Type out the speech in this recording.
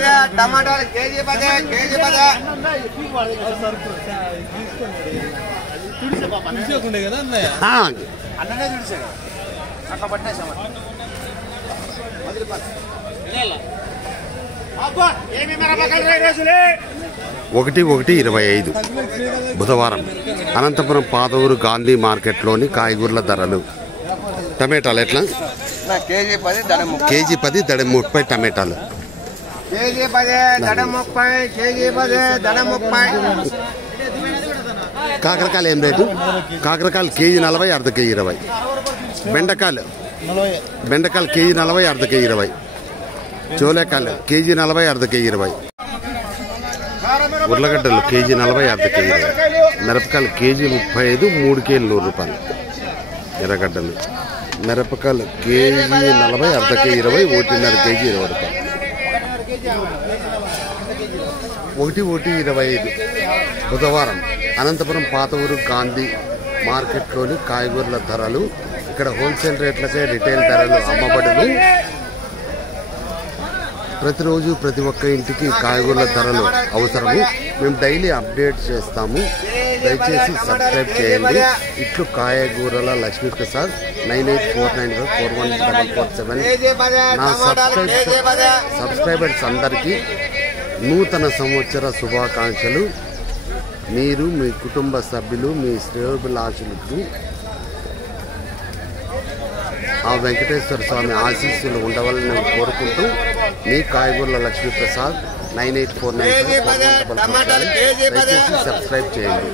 10 టమాటాలు KG 10 KG 10 తుడిసేకుండే కదా అన్నయ్య అన్ననే తుడిసే అట్లా పట్టేసామ 10 రూపాయలు అబ్బా ఏమి మిరపకాయలు రేసులే 1:25 బుధవారం అనంతపురం పాదవూరు గాంధీ మార్కెట్లోని కాయగూరల ధరలు. టమాటాలు ఎట్లా? కేజీ 10 దడ 30. కేజీ 10 దడ 30 టమాటాలు. కేజీ 10 దడ 30 కేజీ 10 దడ 30. కాకరకాయలు ఏం రేటు? కాకరకాయలు కేజీ 40 అర్ధ కేజీ 20. బెండకాయలు కేజీ 40 అర్ధ కేజీ 20. చోలేకాయలు కేజీ 40 అర్ధ కేజీ 20. ఉర్లగడ్డలు కేజీ 40 అర్ధ కేజీ 20. మిరపకాయలు కేజీ 35 3 కేజీలు 100 రూపాయలు. ఎర్రగడ్డలు మిరపకాయలు కేజీ 40 అర్ధ కేజీ 20 1.5 కేజీ 20 రూపాయలు. 1:25 బుధవారం అనంతపురం పాతవూరు గాంధీ మార్కెట్లోని కాయగూరల ధరలు. ఇక్కడ హోల్సేల్ రేట్లకే రిటైల్ ధరలు అమ్మబడును. ప్రతిరోజు ప్రతి ఒక్క ఇంటికి కాయగూరల ధరలు అవసరము. మేము డైలీ అప్డేట్ చేస్తాము. దయచేసి సబ్స్క్రైబ్ చేయండి. ఇట్లు కాయగూరల లక్ష్మీప్రసాద్ 9849414447. నా సబ్స్క్రైబర్స్ అందరికీ నూతన సంవత్సర శుభాకాంక్షలు. మీరు మీ కుటుంబ సభ్యులు మీ శ్రేయోభిలాషులకు ఆ వెంకటేశ్వర స్వామి ఆశీస్సులు ఉండవాలని కోరుకుంటూ మీ కాయగూరల లక్ష్మీప్రసాద్ 9849414447. దయచేసి సబ్స్క్రైబ్ చేయండి.